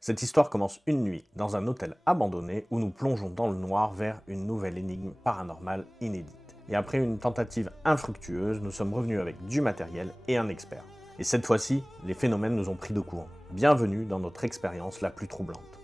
Cette histoire commence une nuit dans un hôtel abandonné où nous plongeons dans le noir vers une nouvelle énigme paranormale inédite. Et après une tentative infructueuse, nous sommes revenus avec du matériel et un expert. Et cette fois-ci, les phénomènes nous ont pris de court. Bienvenue dans notre expérience la plus troublante.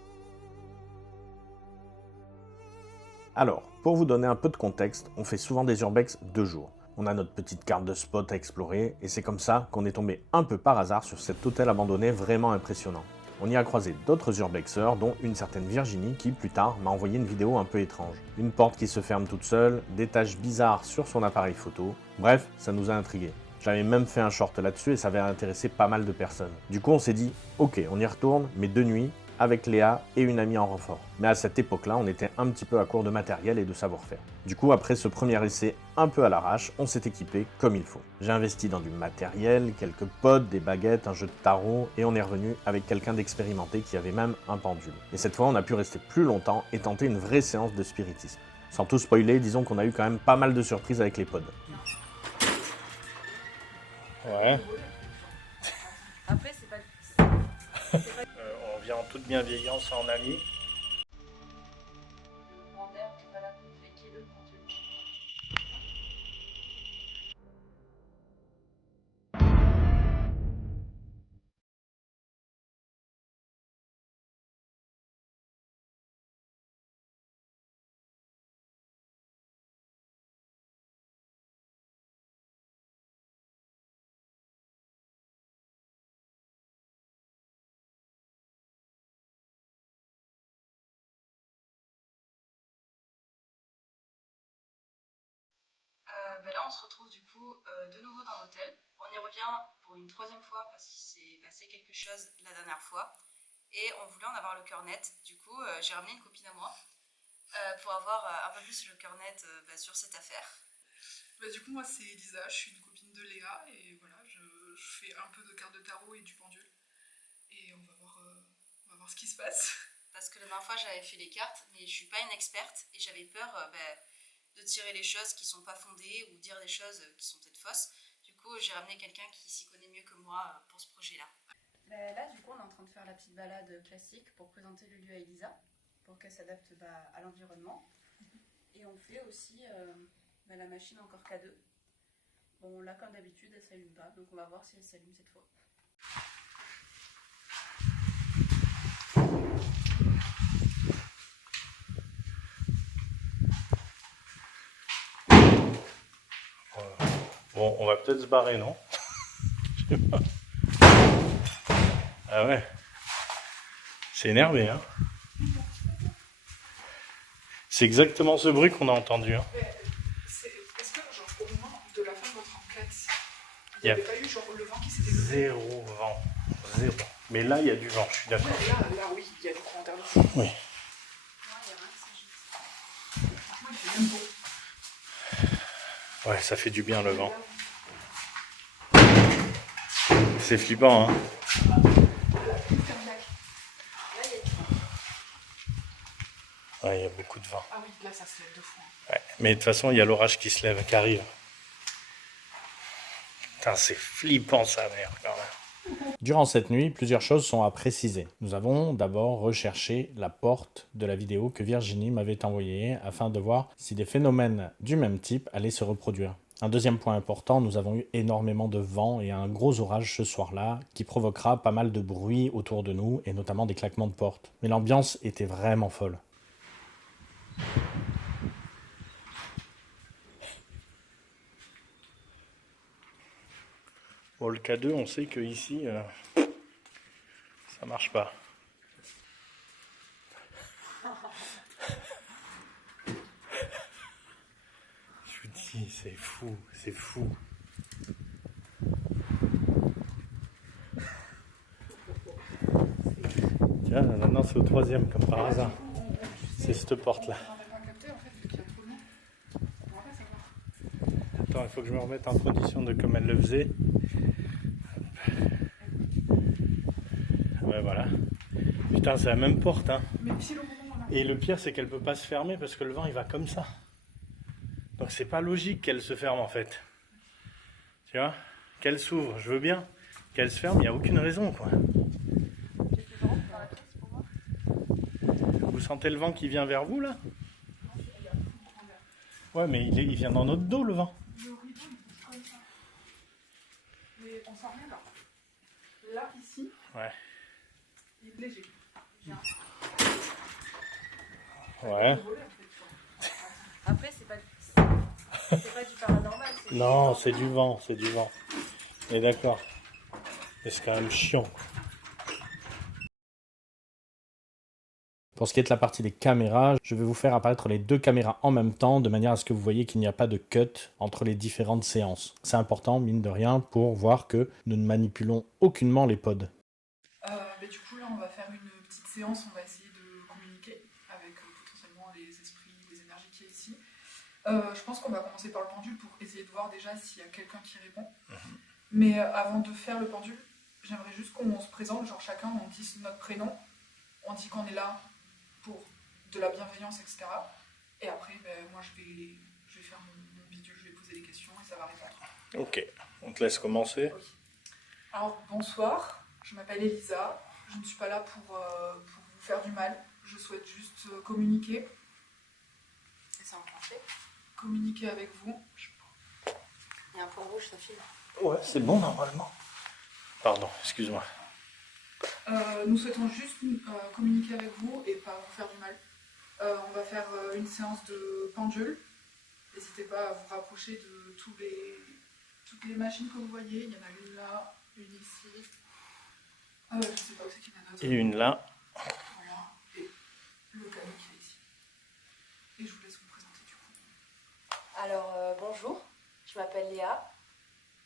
Alors, pour vous donner un peu de contexte, on fait souvent des urbex 2 jours. On a notre petite carte de spot à explorer, et c'est comme ça qu'on est tombé un peu par hasard sur cet hôtel abandonné vraiment impressionnant. On y a croisé d'autres urbexeurs, dont une certaine Virginie qui, plus tard, m'a envoyé une vidéo un peu étrange. Une porte qui se ferme toute seule, des taches bizarres sur son appareil photo, bref, ça nous a intrigués. J'avais même fait un short là-dessus et ça avait intéressé pas mal de personnes. Du coup, on s'est dit, ok, on y retourne, mais de nuit, avec Léa et une amie en renfort. Mais à cette époque-là, on était un petit peu à court de matériel et de savoir-faire. Du coup, après ce premier essai un peu à l'arrache, on s'est équipé comme il faut. J'ai investi dans du matériel, quelques pots, des baguettes, un jeu de tarot, et on est revenu avec quelqu'un d'expérimenté qui avait même un pendule. Et cette fois, on a pu rester plus longtemps et tenter une vraie séance de spiritisme. Sans tout spoiler, disons qu'on a eu quand même pas mal de surprises avec les pods. Ouais. Après, c'est pas. On vient en toute bienveillance en ami. Là, on se retrouve du coup de nouveau dans l'hôtel. On y revient pour une troisième fois parce qu'il s'est passé quelque chose la dernière fois. Et on voulait en avoir le cœur net. Du coup, j'ai ramené une copine à moi pour avoir un peu plus le cœur net sur cette affaire. Du coup, moi, c'est Elisa, je suis une copine de Léa. Et voilà, je fais un peu de cartes de tarot et du pendule. Et on va voir ce qui se passe. Parce que la dernière fois, j'avais fait les cartes, mais je suis pas une experte. Et j'avais peur de tirer les choses qui sont pas fondées ou dire des choses qui sont peut-être fausses. Du coup, j'ai ramené quelqu'un qui s'y connaît mieux que moi pour ce projet-là. Là, du coup, on est en train de faire la petite balade classique pour présenter le lieu à Elisa, pour qu'elle s'adapte à l'environnement. Et on fait aussi la machine encore K2. Bon, là, comme d'habitude, elle s'allume pas, donc on va voir si elle s'allume cette fois. Bon, on va peut-être se barrer, non? Je sais pas. Ah ouais. C'est énervé, hein? C'est exactement ce bruit qu'on a entendu, hein? Est-ce que, genre, au moment de la fin de votre enquête, il Y n'y a avait pas eu genre le vent qui s'était levé? Zéro vent. Zéro. Mais là, il y a du vent, je suis d'accord. Là, oui, il y a du courant d'air de fou. Oui. Non, il y a rien qui s'agite. Franchement, il fait même beau. Ouais, ça fait du bien le vent. C'est flippant, hein? Ouais, il y a beaucoup de vent. Ah oui, là, ça se lève de fou. Ouais. Mais de toute façon, il y a l'orage qui se lève, qui arrive. Putain, c'est flippant ça, merde, quand même. Durant cette nuit, plusieurs choses sont à préciser. Nous avons d'abord recherché la porte de la vidéo que Virginie m'avait envoyée afin de voir si des phénomènes du même type allaient se reproduire. Un deuxième point important, nous avons eu énormément de vent et un gros orage ce soir-là qui provoquera pas mal de bruit autour de nous et notamment des claquements de porte. Mais l'ambiance était vraiment folle. Bon, le K2, on sait que ici, ça marche pas. Je vous dis, c'est fou, c'est fou. Tiens, maintenant c'est au troisième, comme par hasard. C'est cette porte-là. On n'aurait pas capté, en fait, vu qu'il y a trop de monde. On va pas savoir. Attends, il faut que je me remette en condition de comme elle le faisait. Ouais, voilà. Putain, c'est la même porte, hein. Mais pile au moment là. Et le pire, c'est qu'elle peut pas se fermer parce que le vent, il va comme ça. Donc c'est pas logique qu'elle se ferme, en fait. Tu vois? Qu'elle s'ouvre, je veux bien. Qu'elle se ferme, il n'y a aucune raison, quoi. J'ai plus de vent dans la pièce pour sentez le vent qui vient vers vous là? Ouais, mais il vient dans notre dos le vent. Le rideau, il bouge comme ça. Mais on sent rien là. Là, ici, Ouais. il est léger. Bien. Ouais. Après, c'est pas du paranormal. Non, c'est du vent, c'est du vent. Mais d'accord. Mais c'est quand même chiant. Pour ce qui est de la partie des caméras, je vais vous faire apparaître les deux caméras en même temps, de manière à ce que vous voyez qu'il n'y a pas de cut entre les différentes séances. C'est important, mine de rien, pour voir que nous ne manipulons aucunement les pods. Mais du coup, là, on va faire une petite séance. On va essayer de communiquer avec potentiellement les esprits, les énergies qui est ici. Je pense qu'on va commencer par le pendule pour essayer de voir déjà s'il y a quelqu'un qui répond. Mais avant de faire le pendule, j'aimerais juste qu'on se présente, genre chacun, on dise notre prénom, on dit qu'on est là pour de la bienveillance, etc. Et après, moi, je vais faire mon bidule, je vais poser des questions et ça va répondre. Ok, on te laisse commencer. Oui. Alors, bonsoir, je m'appelle Elisa. Je ne suis pas là pour vous faire du mal. Je souhaite juste communiquer. Et c'est enclenché. Communiquer avec vous. Il y a un point rouge, ça file. Ouais, c'est bon normalement. Pardon, excuse-moi. Nous souhaitons juste communiquer avec vous et pas vous faire du mal. On va faire une séance de pendule. N'hésitez pas à vous rapprocher de toutes les machines que vous voyez. Il y en a une là, une ici. Je ne sais pas où c'est qu'il y en a d'autres. Et une là. Voilà. Et le canon qui est ici. Et je vous laisse vous présenter du coup. Alors, bonjour, je m'appelle Léa,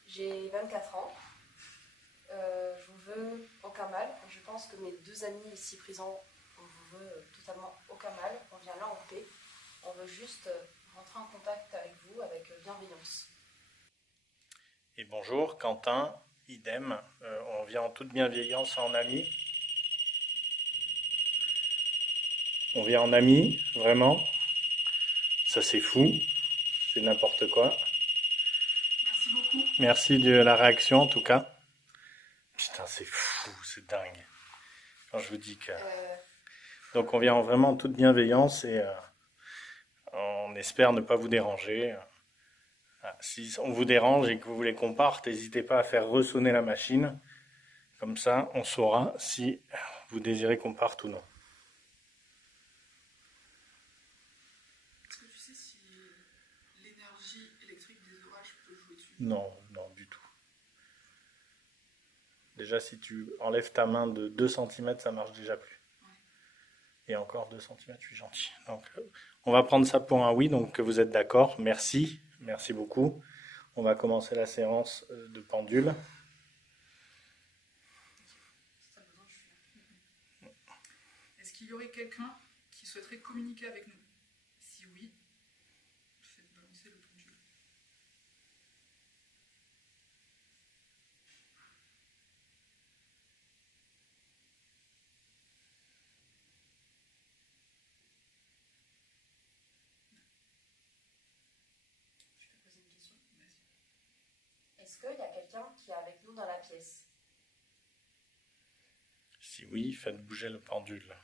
j'ai 24 ans. Je vous veux aucun mal. Je pense que mes deux amis ici présents, on vous veut totalement aucun mal. On vient là en paix. On veut juste rentrer en contact avec vous avec bienveillance. Et bonjour, Quentin, idem. On vient en toute bienveillance en ami. On vient en ami, vraiment. Ça c'est fou. C'est n'importe quoi. Merci beaucoup. Merci de la réaction en tout cas. Putain, c'est fou, c'est dingue. Quand je vous dis que... Donc on vient vraiment en toute bienveillance et on espère ne pas vous déranger. Si on vous dérange et que vous voulez qu'on parte, n'hésitez pas à faire ressonner la machine. Comme ça, on saura si vous désirez qu'on parte ou non. Est-ce que tu sais si l'énergie électrique des orages peut jouer dessus? Non, non, du tout. Déjà, si tu enlèves ta main de 2 cm, ça marche déjà plus. Ouais. Et encore 2 cm, je suis gentil. Donc, on va prendre ça pour un oui, donc que vous êtes d'accord. Merci, merci beaucoup. On va commencer la séance de pendule. Est-ce qu'il y aurait quelqu'un qui souhaiterait communiquer avec nous? Si oui, faites balancer le pendule. Je peux poser une question? Est-ce qu'il y a quelqu'un qui est avec nous dans la pièce? Si oui, faites bouger le pendule.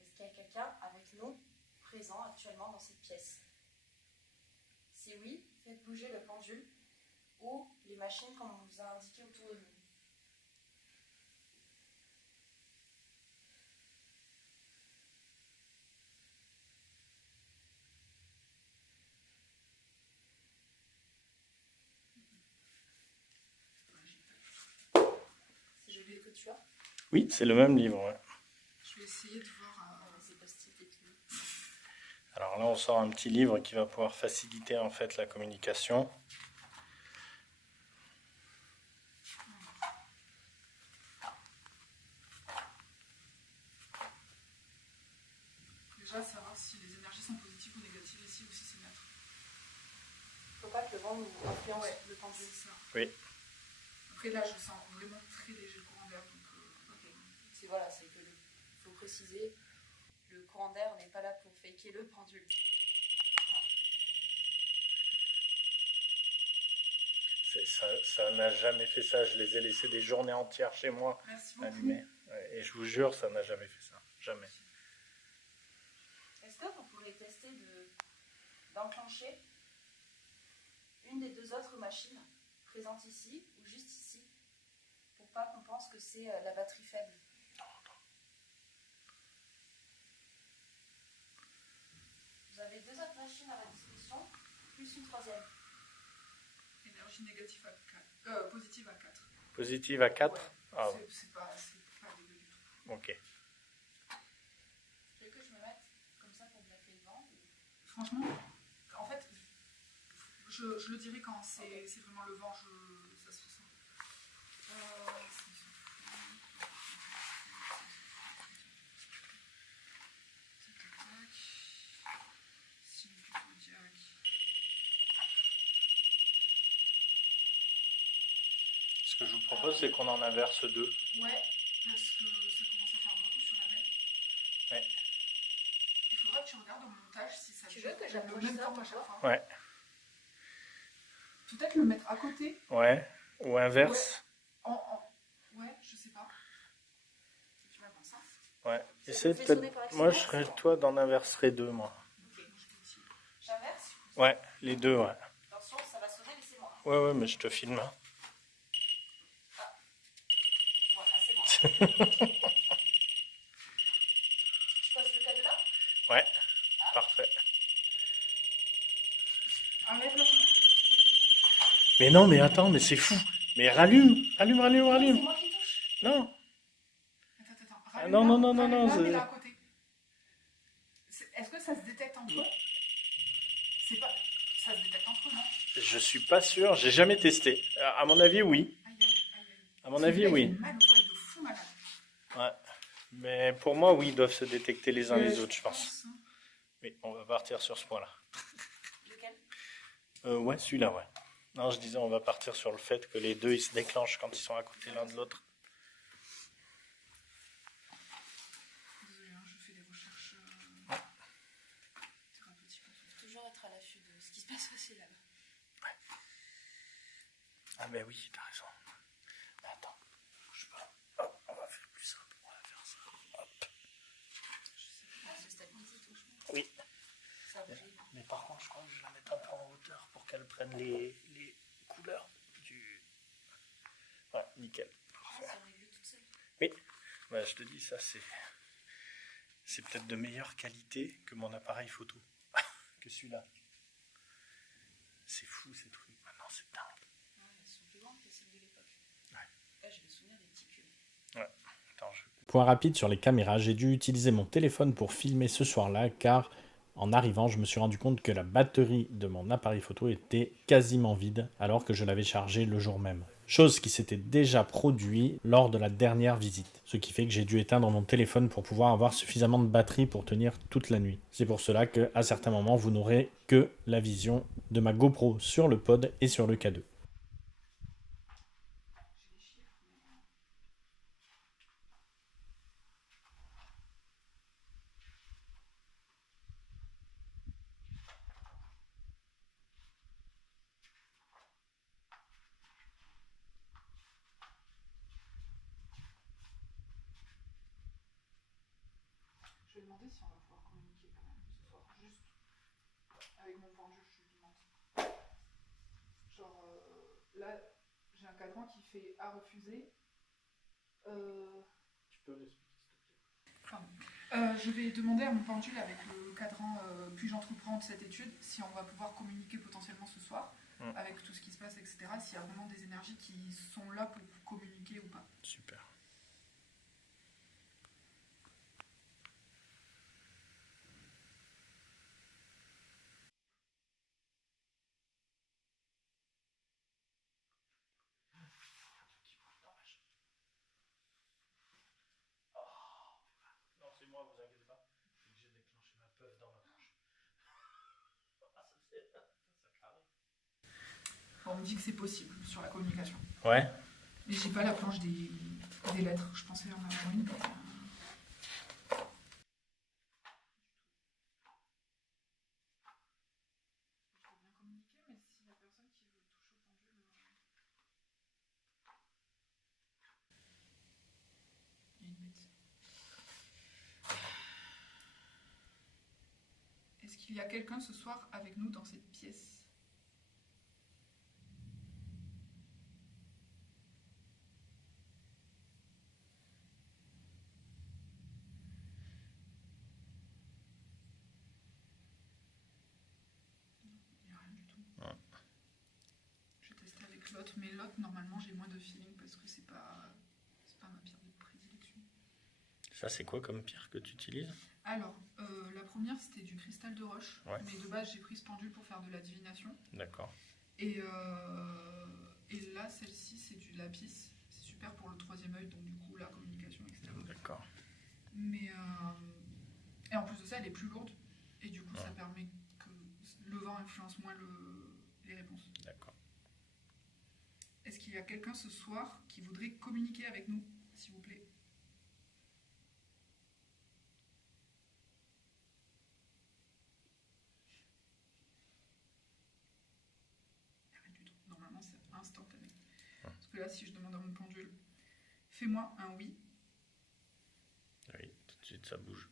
Est-ce qu'il y a quelqu'un avec nous présent actuellement dans cette pièce? Si oui, faites bouger le pendule ou les machines comme on vous a indiqué autour de nous. C'est le livre que tu as? Oui, c'est le même livre. Ouais. Je vais essayer de voir. C'est post-it et tout. Alors là, on sort un petit livre qui va pouvoir faciliter en fait la communication. Déjà, savoir si les énergies sont positives ou négatives ici ou si c'est neutre. Faut pas que le vent nous influence le pendule. C'est ça. Oui. Après, là, je sens vraiment très léger le courant d'air. Donc, Ok. C'est voilà, c'est que faut préciser, le courant d'air n'est pas là pour faker le pendule. ça n'a jamais fait ça. Je les ai laissés des journées entières chez moi, Merci beaucoup. allumés. Ouais, et je vous jure, ça n'a jamais fait ça. Jamais. Est-ce que vous pourrez tester d'enclencher une des deux autres machines présentes ici ou juste ici, pour pas qu'on pense que c'est la batterie faible? Vous avez deux autres machines à votre disposition, plus une troisième. Énergie négative à 4. Positive à 4. Positive à 4 Ouais, Ah, c'est pas dégueu du tout. ok. Tu veux que je me mette comme ça pour bloquer le vent? Franchement, en fait, je le dirai quand c'est vraiment le vent, ça se sent. Ce que je vous propose, c'est qu'on en inverse deux. Ouais, parce que ça commence à faire beaucoup sur la même. Ouais. Il faudra que tu regardes au montage si ça Tu veux que le j'approche même ça temps pour à chaque voir? fois. Ouais. Peut-être le mettre à côté. Ouais. Ou inverse. Ouais, je sais pas. Tu vas comme ça. Ouais. Ça Essaye vous fait peut-être. sonner par Moi, accident, je serais c'est bon. toi d'en inverser deux, moi. Ok, je peux aussi. J'inverse? Ouais, les deux, ouais. Attention, ça va sonner, laissez-moi. Ouais, mais je te filme. Hein. Voilà, c'est bon. Je pose le cadenas? Ouais, parfait. Enlève la fenêtre. Mais non, mais attends, mais c'est fou. Mais rallume. C'est moi qui touche. Non. Attends. Ah, non, Rallume-la, c'est- mets-la à côté. Est-ce que ça se détecte entre eux? C'est pas. Ça se détecte entre eux, non? Je suis pas sûr, j'ai jamais testé. À mon avis, oui. Aïe. À mon avis, oui. Il fait mal aux oreilles de fou malade. Ouais. Mais pour moi, oui, ils doivent se détecter les uns les autres, je pense. Oui, on va partir sur ce point-là. Lequel? Ouais, celui-là, ouais. Non, je disais, on va partir sur le fait que les deux, ils se déclenchent quand ils sont à côté l'un de l'autre. Désolée, je fais des recherches thérapeutiques. Faut toujours être à l'affût de ce qui se passe aussi là-bas. Ah, ben oui, t'as raison. Mais attends, bouge pas. Hop, on va faire plus simple. On va faire ça. Hop. Ça se stabilise tout, je pense. Oui. Ça bouge. Mais par contre, je crois que je vais la mettre un peu en hauteur pour qu'elle prenne les couleurs du... Ouais, nickel. Ah, ça règle toute seule. Oui, bah, je te dis, ça c'est peut-être de meilleure qualité que mon appareil photo, que celui-là. C'est fou ces trucs, maintenant c'est dingue. Ouais, elles sont plus grandes que celles de l'époque. Ouais. Là, j'ai le souvenir des petits cubes. Ouais, attends, Point rapide sur les caméras, j'ai dû utiliser mon téléphone pour filmer ce soir-là car en arrivant, je me suis rendu compte que la batterie de mon appareil photo était quasiment vide alors que je l'avais chargé le jour même. Chose qui s'était déjà produit lors de la dernière visite. Ce qui fait que j'ai dû éteindre mon téléphone pour pouvoir avoir suffisamment de batterie pour tenir toute la nuit. C'est pour cela qu'à certains moments, vous n'aurez que la vision de ma GoPro sur le pod et sur le K2. Je vais demander si on va pouvoir communiquer quand même ce soir. Juste avec mon pendule, je lui demande. Genre, là, j'ai un cadran qui fait à refuser. Tu peux l'expliquer s'il te plaît. Pardon. Je vais demander à mon pendule avec le cadran puis j'entreprends cette étude si on va pouvoir communiquer potentiellement ce soir avec tout ce qui se passe, etc. S'il y a vraiment des énergies qui sont là pour communiquer ou pas. Super. Non, c'est moi, vous inquiétez pas. C'est que j'ai déclenché ma puff dans ma poche. Ça arrive. Bon, on me dit que c'est possible sur la communication. Ouais. Mais j'ai pas la planche des lettres. Je pensais en avoir une. Je peux bien communiquer, mais s'il y a personne qui veut toucher au pendule. Est-ce qu'il y a quelqu'un ce soir avec nous dans cette pièce? Il n'y a rien du tout. Ouais. Je vais tester avec l'autre, mais l'autre, normalement, j'ai moins de feeling parce que c'est pas ma pierre de prédilection. Ça, c'est quoi comme pierre que tu utilises? Alors, la première, c'était du cristal de roche. Ouais. Mais de base, j'ai pris ce pendule pour faire de la divination. D'accord. Et là, celle-ci, c'est du lapis. C'est super pour le troisième œil, donc du coup, la communication, etc. D'accord. Mais, et en plus de ça, elle est plus lourde. Et du coup, ça permet que le vent influence moins les réponses. D'accord. Est-ce qu'il y a quelqu'un ce soir qui voudrait communiquer avec nous, s'il vous plaît? Rien du tout. Normalement, c'est instantané. Parce que là, si je demande à mon pendule, fais-moi un oui. Oui, tout de suite, ça bouge.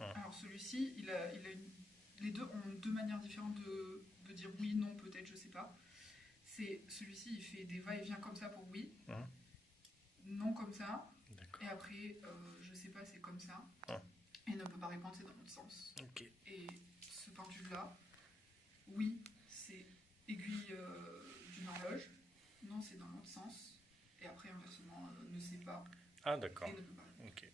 Alors celui-ci, les deux ont deux manières différentes de dire oui, non, peut-être, je sais pas. C'est celui-ci, il fait des va-et-vient comme ça pour oui, non comme ça, D'accord. et après, je sais pas, c'est comme ça, Ah. et ne peut pas répondre, c'est dans l'autre sens. Ok. Et ce pendule-là, oui, c'est aiguille d'une horloge, non, c'est dans l'autre sens, et après, inversement, ne sait pas, Ah, d'accord. et ne peut pas. Ok.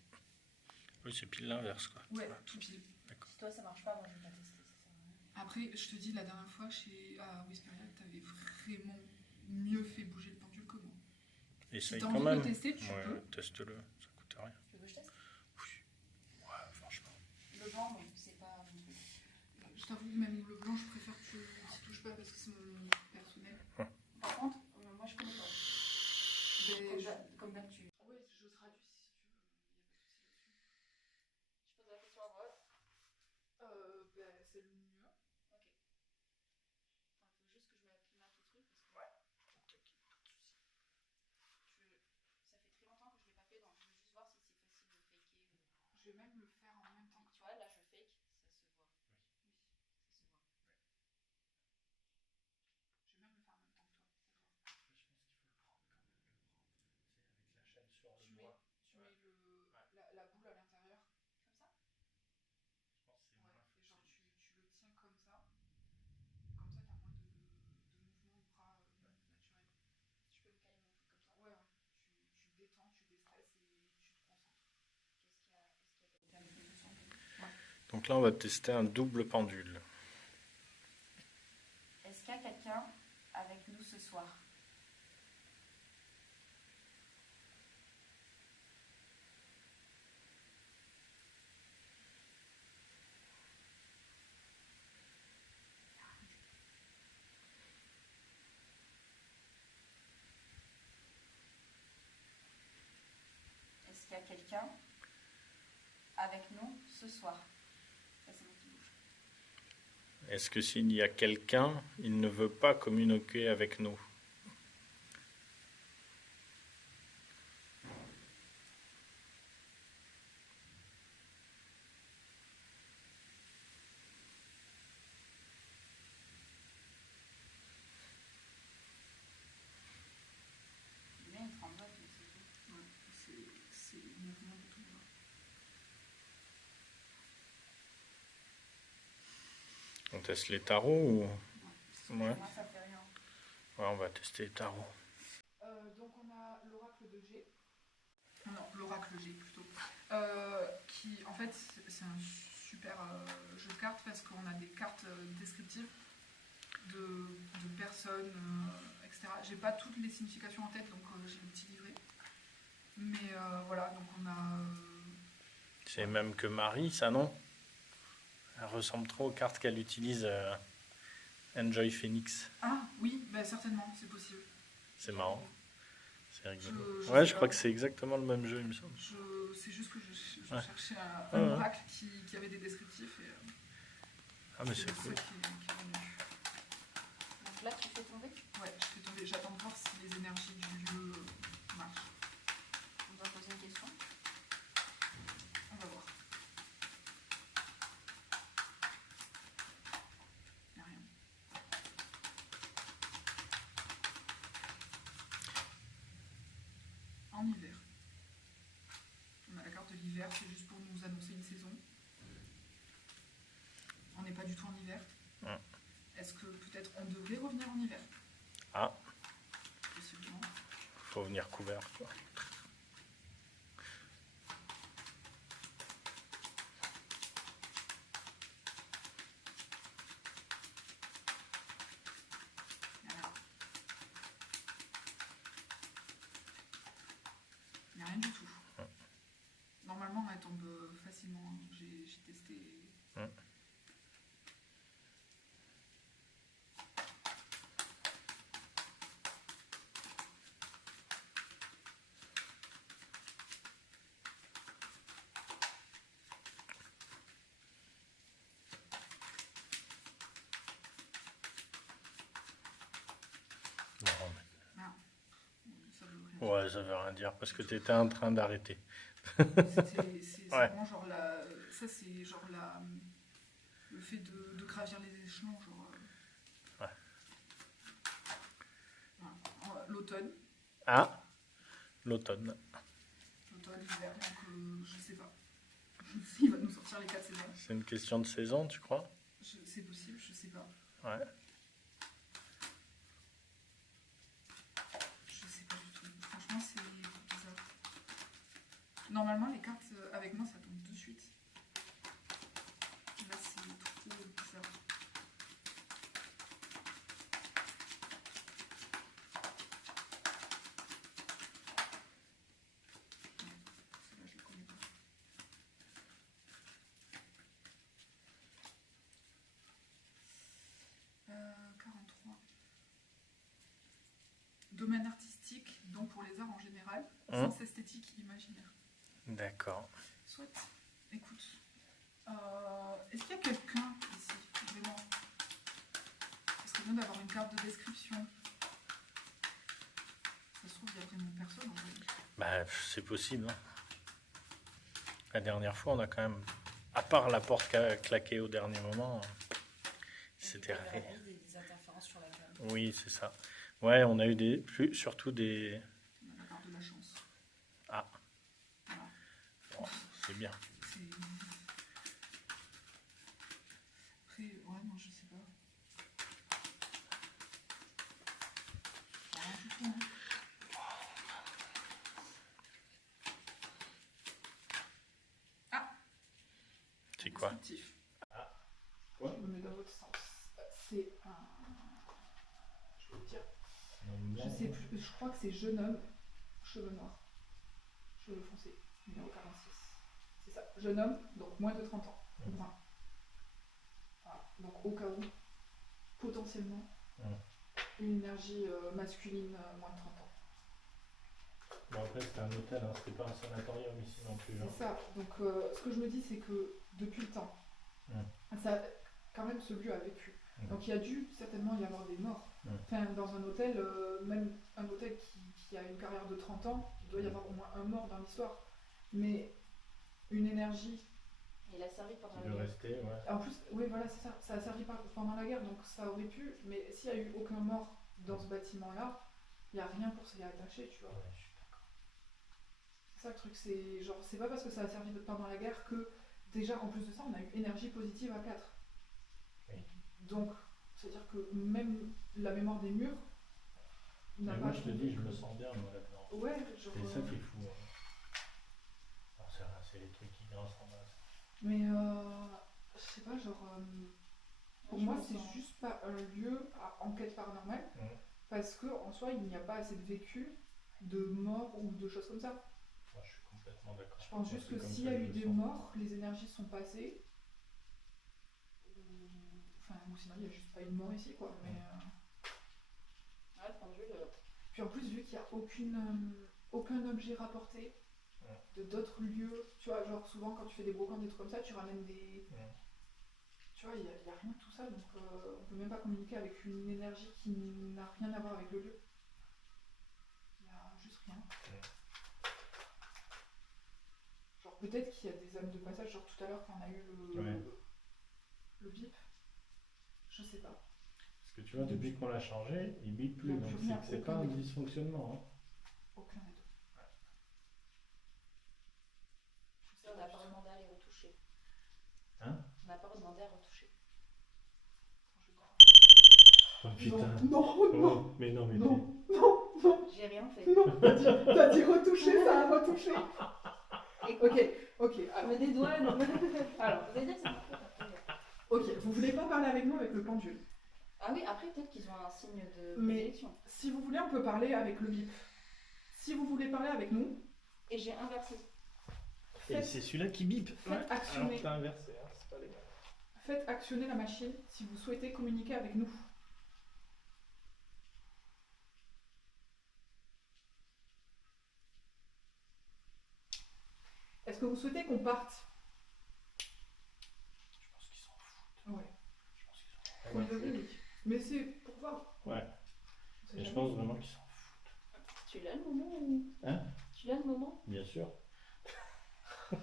Oui, c'est pile l'inverse, quoi. Ouais, tout pile. D'accord. Si toi ça marche pas, moi je vais pas tester. Ça sert à rien. Après, je te dis, la dernière fois, à Whisperia, t'avais vraiment mieux fait bouger le pendule que moi. Essaye t'as quand envie de même. le tester, tu Ouais, peux. teste-le, ça coûte rien. Tu veux que je teste? Ouais, franchement. Le vent, non, c'est pas. Je t'avoue, même le blanc, je préfère que tu n'y touches pas parce que c'est mon personnel. Par contre, moi je connais pas. Comme d'hab, tu. Oui, je traduis si tu veux, il n'y a pas de souci là-dessus. Je pose la question à voix haute. C'est le mieux. Ok. Attends, il faut juste que je mette là tout truc. Parce que... Ça fait très longtemps que je l'ai pas fait, donc je veux juste voir si c'est facile de faker. Je vais même le faire en même temps que Tu toi. vois, là je fake, ça se voit. Oui. Ça se voit. Je vais même le faire en même temps que toi. Je pense qu'il faut le prendre quand même, c'est avec la chaîne sur le doigt. Tu mets la boule à l'intérieur. Comme ça? Je pense que c'est moins Et genre facile. tu le tiens comme ça. Comme ça, t'as moins de mouvement de bras naturel. Je peux me caler mon truc comme ça? Ouais. Tu détends, tu déstresses et tu te concentres. Est-ce qu'il y a quelqu'un? Donc là, on va tester un double pendule. Est-ce qu'il y a quelqu'un avec nous ce soir? Est-ce qu'il y a quelqu'un avec nous ce soir? Ça, c'est moi qui bouge. Est-ce que s'il y a quelqu'un, il ne veut pas communiquer avec nous? Bien, il tremble pas, mais c'est tout. Ouais, c'est le mouvement de ton bras. On teste les tarots ou... Ouais. Moi, ça fait rien. Ouais, on va tester les tarots. Donc on a l'oracle de G. Non, l'oracle G plutôt. Qui en fait c'est un super jeu de cartes parce qu'on a des cartes descriptives de personnes, etc. J'ai pas toutes les significations en tête donc j'ai le petit livret. Mais voilà, donc on a. C'est même que Marie, ça non? Elle ressemble trop aux cartes qu'elle utilise Enjoy Phoenix. Ah oui, bah, certainement, c'est possible. C'est marrant. C'est rigolo. Je Ouais, sais je pas. crois que c'est exactement le même jeu, il me semble. C'est juste que je Ouais. cherchais un Ouais, ouais. oracle qui avait des descriptifs et Ah, mais c'est ça cool. qui est venu. Donc là, tu fais tomber. Ouais, je fais tomber. J'attends de voir si les énergies du lieu marchent. On doit poser une question. On va voir. en hiver. On a la carte de l'hiver, c'est juste pour nous annoncer une saison. On n'est pas du tout en hiver. Est-ce que peut-être on devrait revenir en hiver? Ah, Possiblement. faut venir couvert, quoi. Voilà. Il n'y a rien du tout. Normalement, elle tombe facilement. J'ai testé. Non, Ah. Ça veut rien mais- Ouais, ça veut rien dire parce que tu étais en train d'arrêter. C'est Ouais. vraiment genre la. Ça, c'est genre la. Le fait de gravir les échelons, genre. Ouais. Voilà. L'automne. Ah, l'automne. L'automne, l'hiver, donc je sais pas. Il va nous sortir les 4 saisons. C'est une question de saison, tu crois? C'est possible, je sais pas. Ouais. Je sais pas du tout. Franchement, c'est bizarre. Normalement, les cartes avec moi, ça tombe de suite. Là, c'est trop bizarre. Celle-là, je le connais pas. Euh, 43. Domaine artistique, donc pour les arts en général, sens esthétique imaginaire. D'accord. Soit, écoute, est-ce qu'il y a quelqu'un ici, vraiment? Ce serait bien d'avoir une carte de description. Ça se trouve, il y a vraiment personne en fait. Bah, c'est possible. Hein. La dernière fois, on a quand même, à part la porte qui a claqué au dernier moment, c'était rien. Des interférences sur la cam. Oui, c'est ça. Ouais, on a eu surtout des. On a la carte de la chance. Ah, Voilà. bon, c'est bien. C'est... Après, ouais, non, je sais pas. Rien du tout, hein. Ah, C'est quoi? descriptif. Quoi? Je me mets dans votre sens. C'est un... Je vais te dire. Je sais plus, je crois que c'est jeune homme, cheveux noirs, cheveux foncés, numéro 46. C'est ça, jeune homme, donc moins de 30 ans, brun. Voilà. Donc au cas où, potentiellement, une énergie masculine moins de 30 ans. Bon, après, c'était un hôtel, hein. C'était pas un sanatorium ici non plus. Hein. C'est ça, donc ce que je me dis, c'est que depuis le temps, ça, quand même, ce lieu a vécu. Donc il y a dû certainement y avoir des morts. Enfin, dans un hôtel, même un hôtel qui a une carrière de 30 ans, il doit y avoir au moins un mort dans l'histoire. Mais une énergie. Il a servi pendant Qui veut rester, ouais. En plus, oui, voilà, c'est ça. Ça a servi pendant la guerre, donc ça aurait pu. Mais s'il n'y a eu aucun mort dans ce bâtiment-là, il n'y a rien pour s'y attacher, tu vois. Ouais, je suis d'accord. C'est ça le truc, c'est genre, c'est pas parce que ça a servi pendant la guerre que déjà, en plus de ça, on a eu énergie positive à 4. Oui. Donc, c'est-à-dire que même la mémoire des murs n'a Mais pas. moi, je te dis, je me sens bien, moi, là-dedans. Ouais, genre. C'est ça qui est fou. Hein. Alors, c'est les trucs qui grincent en bas. Mais je sais pas, genre. Pour moi, c'est juste pas un lieu à enquête paranormale, parce que en soi, il n'y a pas assez de vécu, de morts ou de choses comme ça. Moi, je suis complètement d'accord. Je pense juste que s'il y a eu des morts, les énergies sont passées. Enfin, ou sinon, il n'y a juste pas eu de mort ici, quoi. Mais, Ouais, le pendule. Puis en plus, vu qu'il n'y a aucun objet rapporté de d'autres lieux, tu vois, genre souvent quand tu fais des brocantes, des trucs comme ça, tu ramènes des. Tu vois, il n'y a rien de tout ça, donc on peut même pas communiquer avec une énergie qui n'a rien à voir avec le lieu. Il n'y a juste rien. Genre peut-être qu'il y a des âmes de passage, genre tout à l'heure quand on a eu le bip. Je sais pas. Parce que tu vois, depuis qu'on l'a changé, il bip plus, Il y a donc plus rien, c'est pas un dysfonctionnement. Hein. Aucun des deux. n'a pas demandé à retoucher. Oh putain. Non, non, Mais non, mais non, non, J'ai rien fait. non. T'as dit retoucher, ça a retouché. Ok, alors. Mais des doigts, non. Alors, vous allez dire que c'est mon faute après. Ok, vous voulez pas parler avec nous avec le pendule. Ah oui, après peut-être qu'ils ont un signe de Mais prédilection. si vous voulez, on peut parler avec le bip. Si vous voulez parler avec nous, Et j'ai inversé. Et c'est celui-là qui bip. Faites actionner. Alors t'as inversé, hein, c'est pas légal. faites actionner la machine si vous souhaitez communiquer avec nous. Est-ce que vous souhaitez qu'on parte? Je pense qu'ils s'en foutent. Ouais. Je pense qu'ils s'en foutent. Oui. Mais c'est pour voir. Ouais. On sait Mais je jamais. pense vraiment qu'ils s'en foutent. Tu l'as le moment ou... Hein? Tu l'as le moment? Bien sûr. En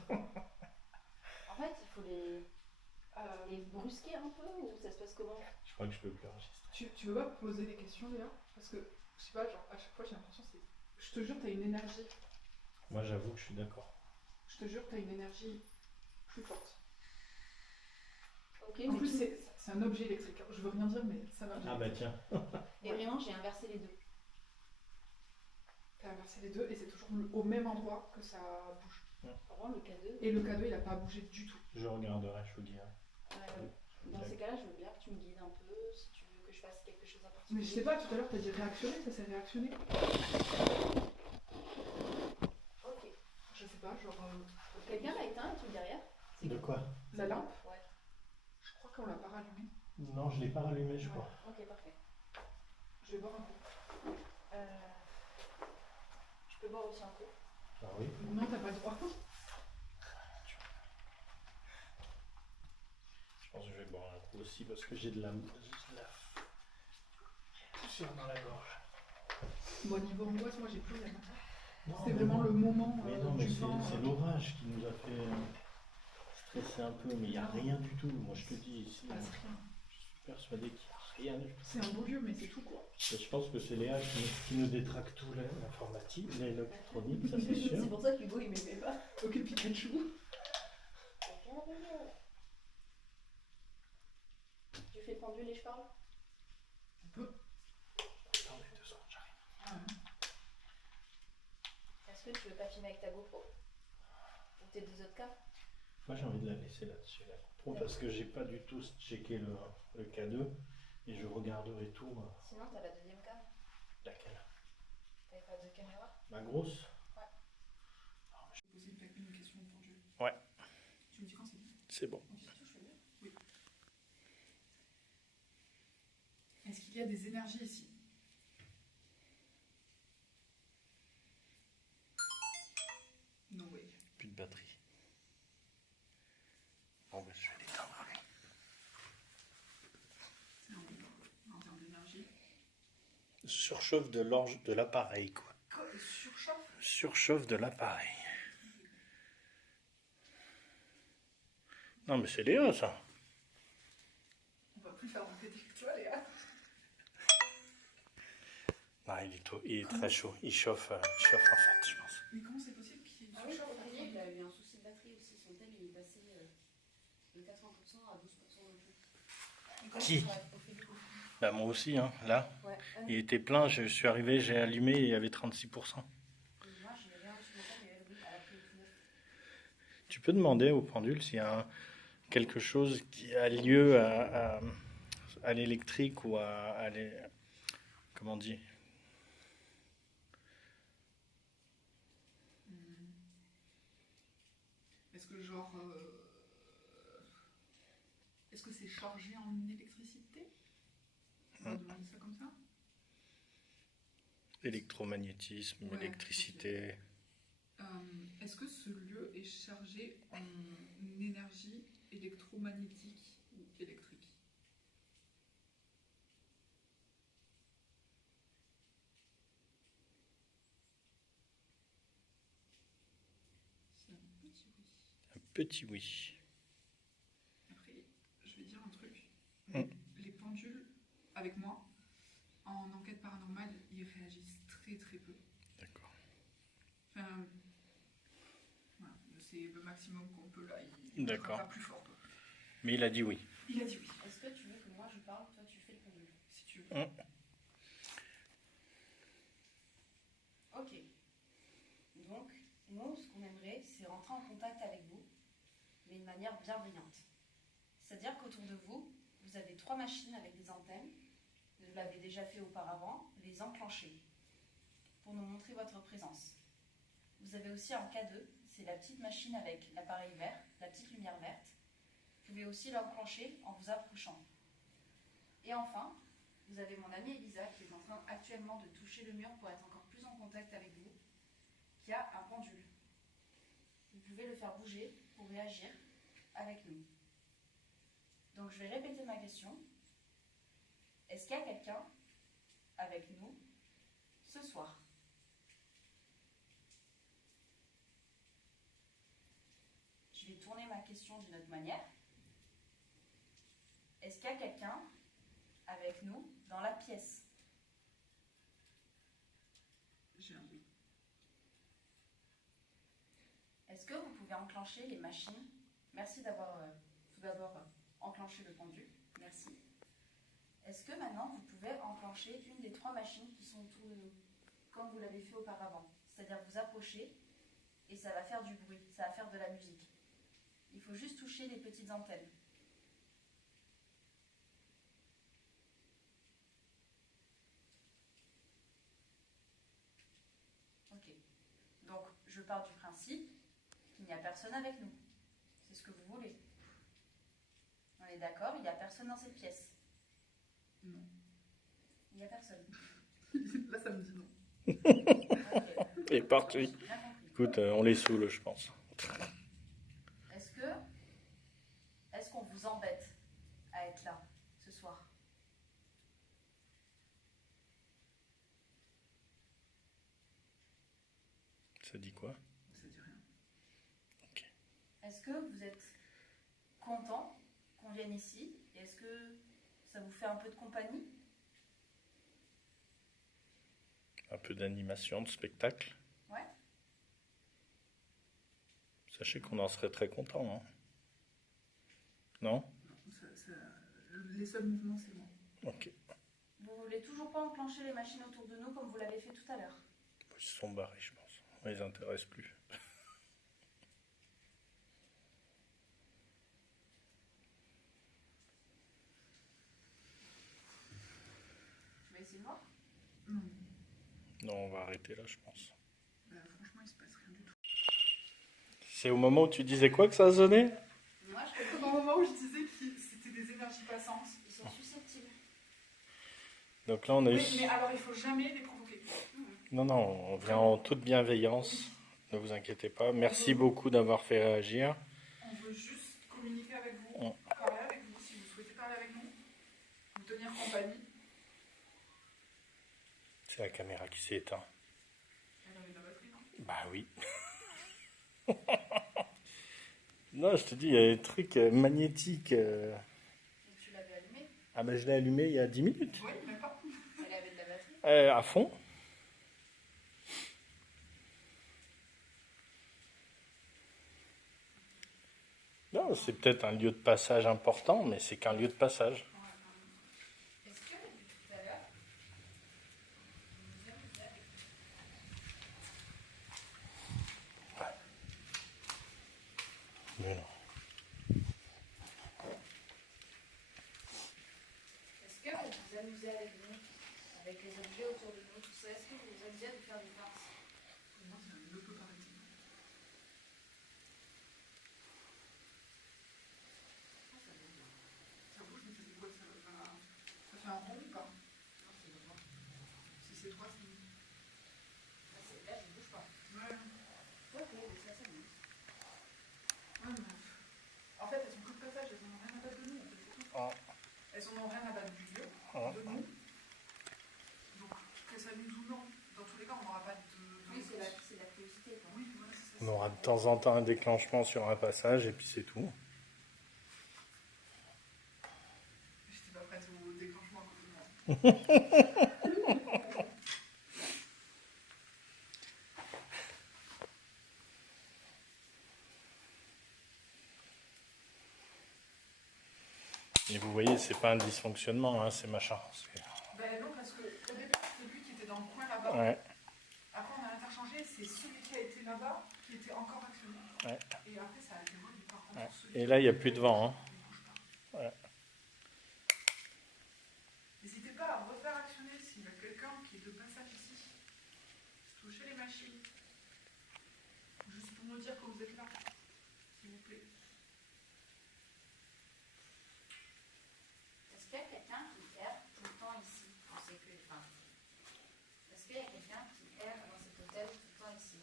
fait, il faut les brusquer un peu ou ça se passe comment? Je crois que je peux plus enregistrer. Tu veux pas poser des questions Léa? Parce que, je sais pas, genre à chaque fois j'ai l'impression que c'est... Je te jure, t'as une énergie. Moi j'avoue que je suis d'accord. Je te jure, t'as une énergie plus forte. Ok, En mais plus, tout- c'est un objet électrique. Je veux rien dire, mais ça va. Ah bah tiens. Et vraiment, j'ai inversé les deux. T'as inversé les deux et c'est toujours au même endroit que ça bouge. Vraiment, le K2. Et le cadeau, il a pas bougé du tout. Je regarderai, je vous dirai. Dans ces cas-là, je veux bien que tu me guides un peu, si tu veux que je fasse quelque chose en particulier. Mais je sais pas, tout à l'heure, t'as dit réactionner, ça s'est réactionné. Ok. Je sais pas, genre... Quelqu'un l'a éteint, un truc derrière? C'est De quoi? La lampe, Ouais. je crois qu'on l'a pas rallumée. Non, je l'ai pas rallumé, je crois. Ok, parfait. Je vais boire un coup. Je peux boire aussi un coup. Ah oui. Non, t'as pas le droit. Je pense que je vais boire un coup aussi parce que j'ai de la poussière dans la gorge. Bon, niveau angoisse, moi j'ai plus rien. Non, C'était mais vraiment non. le moment Mais non, mais du c'est vent. l'orage qui nous a fait stresser un peu, mais il n'y a rien du tout. Moi je te dis ici, Il se passe rien. je suis persuadé qu'il n'y a rien du tout. C'est un beau lieu, mais c'est tout quoi. Et je pense que c'est Léa qui nous détraque tout l'informatique, l'électronique, ça c'est sûr. C'est pour ça qu'Hugo il m'aimait pas. Ok, Pikachu. Tu fais pendule et je parle? On peut. Attendez 2 secondes, j'arrive. Est-ce que tu veux pas filmer avec ta GoPro? Ou tes deux autres cas? Moi j'ai envie de la laisser là-dessus, la GoPro, parce que j'ai pas du tout checké le K2 et je regarderai tout. Sinon, t'as la deuxième cam. Laquelle? T'avais pas de caméra? Ma grosse? Je vais poser une question au pendule. Ouais. Tu me dis quand c'est bon? C'est bon. Oui. Est-ce qu'il y a des énergies ici? No way. Plus de batterie. Bon, ben, je vais l'éteindre. C'est un bon en termes d'énergie. Surchauffe de l'appareil, quoi. Surchauffe. Surchauffe de l'appareil. Non, mais c'est Léa, ça. On va plus faire enquête avec toi, Léa. Non, il est très chaud. Il chauffe en fait, je pense. Mais comment c'est possible qu'il y ait une Ah oui, surchauffe? il a eu un souci de batterie aussi. Son tel il est passé de 80% à 12% de jeu. Qui? Bah, moi aussi, hein. Là, Ouais. il était plein. Je suis arrivé, j'ai allumé et il y avait 36%. Moi, j'ai rien reçu mon tel, mais elle a pris le tout neuf. Tu peux demander au pendule s'il y a quelque chose qui a lieu à l'électrique ou comment on dit? Est-ce que genre... Est-ce que c'est chargé en électricité? On va demander ça comme ça? Électromagnétisme, Ouais, électricité. Est-ce que ce lieu est chargé en énergie électromagnétique ou électrique? C'est un petit oui. Un petit oui. Après, je vais dire un truc. Mm. Les pendules, avec moi, en enquête paranormale, ils réagissent très très peu. D'accord. Enfin, voilà, c'est le maximum qu'on peut là. Il D'accord. pas plus fort. Quoi. Mais il a dit oui. Il a dit oui, Est-ce que tu veux que moi je parle, toi tu fais le pendule? si tu veux. Ok. Donc, nous, ce qu'on aimerait, c'est rentrer en contact avec vous, mais de manière bienveillante. C'est-à-dire qu'autour de vous, vous avez 3 machines avec des antennes. Vous l'avez déjà fait auparavant, les enclencher pour nous montrer votre présence. Vous avez aussi un K2, c'est la petite machine avec l'appareil vert, la petite lumière verte. Vous pouvez aussi l'enclencher en vous approchant. Et enfin, vous avez mon amie Elisa qui est en train actuellement de toucher le mur pour être encore plus en contact avec vous, qui a un pendule. Vous pouvez le faire bouger pour réagir avec nous. Donc je vais répéter ma question. Est-ce qu'il y a quelqu'un avec nous ce soir? Je vais tourner ma question d'une autre manière. Est-ce qu'il y a quelqu'un avec nous dans la pièce? J'ai un oui. Est-ce que vous pouvez enclencher les machines? Merci d'avoir tout d'abord enclenché le pendule. Merci. Est-ce que maintenant vous pouvez enclencher une des 3 machines qui sont autour de nous, comme vous l'avez fait auparavant? C'est-à-dire vous approcher et ça va faire du bruit, ça va faire de la musique. Il faut juste toucher les petites antennes. Ok. Donc je pars du principe qu'il n'y a personne avec nous. C'est ce que vous voulez. On est d'accord, il n'y a personne dans cette pièce. Non. Il n'y a personne. Là, ça me dit non. Ok. Et parti. J'ai bien compris. Écoute, on les saoule, je pense. Est-ce qu'on vous embête à être là ce soir? Ça dit quoi? Ça dit rien. Ok. Est-ce que vous êtes content qu'on vienne ici? Et est-ce que ça vous fait un peu de compagnie? Un peu d'animation, de spectacle. Ouais. Sachez qu'on en serait très content, hein. Non? Les seuls mouvements, c'est moi. Ok. Vous voulez toujours pas enclencher les machines autour de nous comme vous l'avez fait tout à l'heure? Ils se sont barrés, je pense. Ils les intéressent plus. Tu vas essayer de voir? Non. Non, on va arrêter là, je pense. Franchement, il se passe rien du tout. C'est au moment où tu disais quoi que ça a sonné? Moi, je te Au dis, moment où je disais que c'était des énergies passantes. ils sont susceptibles. Donc là, on a eu... Mais alors, il faut jamais les provoquer. Non, on vient en toute bienveillance. Ne vous inquiétez pas. Merci beaucoup d'avoir fait réagir. On veut juste communiquer avec vous, parler avec vous, si vous souhaitez parler avec nous, vous tenir compagnie. C'est la caméra qui s'est éteinte. Elle avait de la batterie, non? Bah oui. Non, je te dis, il y a des trucs magnétiques. Et tu l'avais allumé? Ah bah je l'ai allumé il y a 10 minutes. Oui, mais pas. Elle avait de la batterie? À fond. Non, c'est peut-être un lieu de passage important, mais c'est qu'un lieu de passage. Est-ce que depuis tout à l'heure, Mais non. est-ce que vous vous amusez avec nous, avec les objets autour de nous, tout ça? Est-ce que vous vous amusez à nous faire des pinces? Pour moi, c'est un peu pareil. Ça bouge, mais ça fait quoi? Ça fait un rond ou pas? Si c'est toi, c'est mieux. Là, je ne bouge pas. Ouais. Ok, mais ça bouge. Ouais, mais... En fait, elles sont que de passage, elles n'ont rien à battre de nous. En fait, c'est tout. Ah. Elles en ont rien à battre du lieu, Ah. de nous. Donc, que ça nous ou non, dans tous les cas, on n'aura pas de... Oui, c'est la curiosité, quoi. Oui, voilà, c'est ça. On aura de temps en temps un déclenchement sur un passage et puis c'est tout. J'étais pas prête au déclenchement à côté de moi. Et vous voyez, c'est pas un dysfonctionnement, hein, ces machins. Ben non, parce qu'au début, c'était lui qui était dans le coin là-bas. Ouais. Après, on a interchangé, c'est celui qui a été là-bas qui était encore actionné. Ouais. Et après, ça a été relié par contre. Ouais. Et là, il n'y a plus de vent. Hein. Ouais. N'hésitez pas à refaire actionner s'il y a quelqu'un qui est de passage ici. Touchez les machines. Juste pour nous dire que vous êtes là, s'il vous plaît. Est-ce qu'il y a quelqu'un qui erre tout le temps ici? Est-ce qu'il y a quelqu'un qui erre dans cet hôtel tout le temps ici?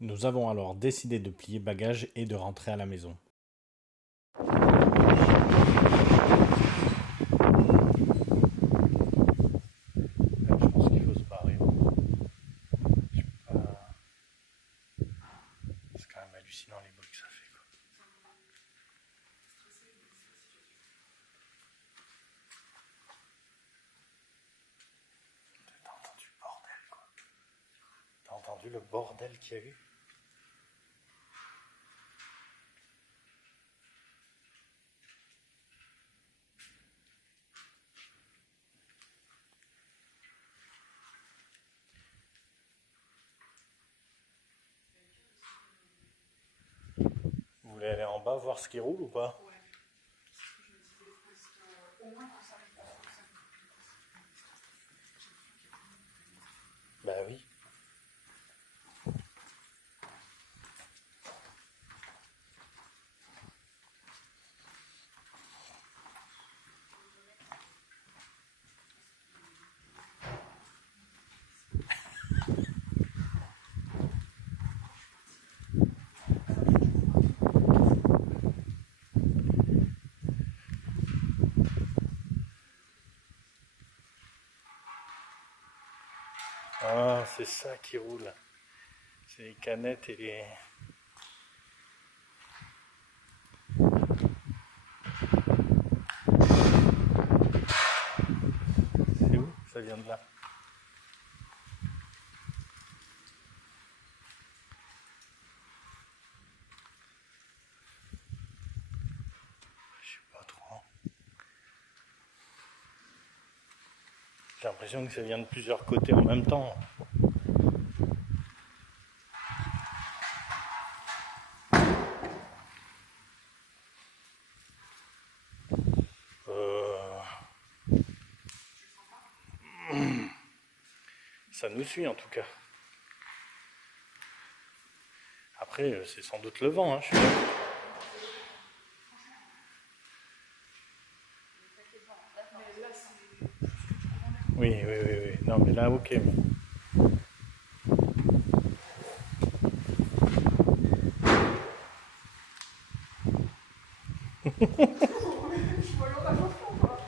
Nous avons alors décidé de plier bagages et de rentrer à la maison. Je pense qu'il faut se barrer. Je peux pas... C'est quand même hallucinant les bruits que ça fait. Quoi. T'as entendu le bordel, quoi. T'as entendu le bordel qu'il y a eu? Vous voulez aller en bas voir ce qui roule ou pas? Ouais. C'est ce que je me disais, parce qu'au moins qu'on s'arrête pas sur ça. Bah oui. Ah, c'est ça qui roule. C'est les canettes et les... C'est où? Ça vient de là. Je sais pas trop. J'ai l'impression que ça vient de plusieurs côtés en même temps. Ça nous suit en tout cas. Après, c'est sans doute le vent, hein, je suis d'accord. Oui. Non, mais là, ok.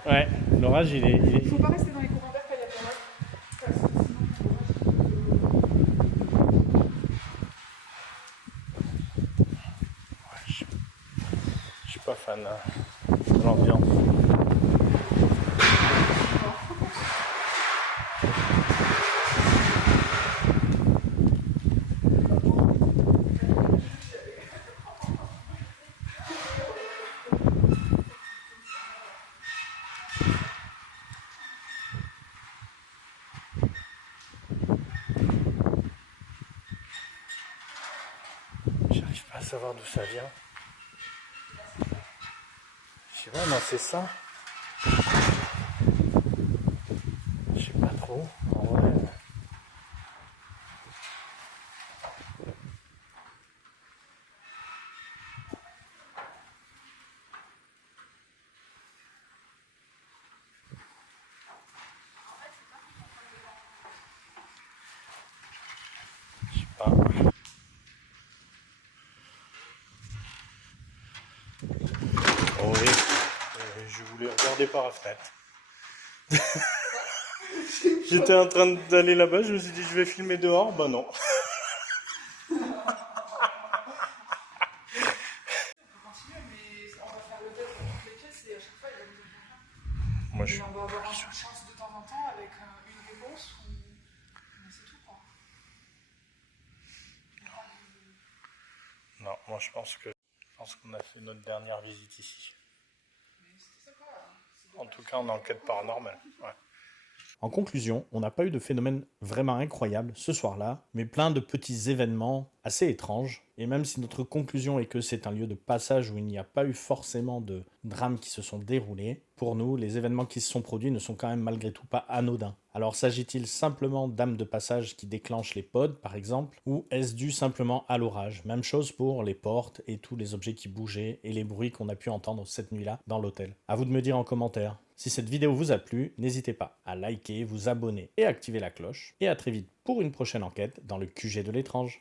Ouais, l'orage, il est... Faut pas rester dans les courants d'air quand il y a de l'orage. Parce que sinon, Ouais, je suis pas fan de l'ambiance. J'arrive pas à savoir d'où ça vient. Je sais pas, non, c'est ça. Je sais pas trop. En vrai. Je sais pas. Oh oui, je voulais regarder par la fenêtre. J'étais en train d'aller là-bas, je me suis dit je vais filmer dehors, bah non. on peut continuer, mais on va faire le test dans toutes les pièces et à chaque fois, il y a besoin de quelqu'un. Moi je Et suis... on va avoir une chance de temps en temps avec une réponse ou... Mais c'est tout, quoi. Non, Moi, je pense qu'on a fait notre dernière visite ici. En tout cas, en enquête paranormale. Ouais. En conclusion, on n'a pas eu de phénomène vraiment incroyable ce soir-là, mais plein de petits événements assez étranges. Et même si notre conclusion est que c'est un lieu de passage où il n'y a pas eu forcément de drames qui se sont déroulés, pour nous, les événements qui se sont produits ne sont quand même malgré tout pas anodins. Alors s'agit-il simplement d'âmes de passage qui déclenchent les pods, par exemple, ou est-ce dû simplement à l'orage? Même chose pour les portes et tous les objets qui bougeaient et les bruits qu'on a pu entendre cette nuit-là dans l'hôtel. À vous de me dire en commentaire. Si cette vidéo vous a plu, n'hésitez pas à liker, vous abonner et activer la cloche. Et à très vite pour une prochaine enquête dans le QG de l'étrange.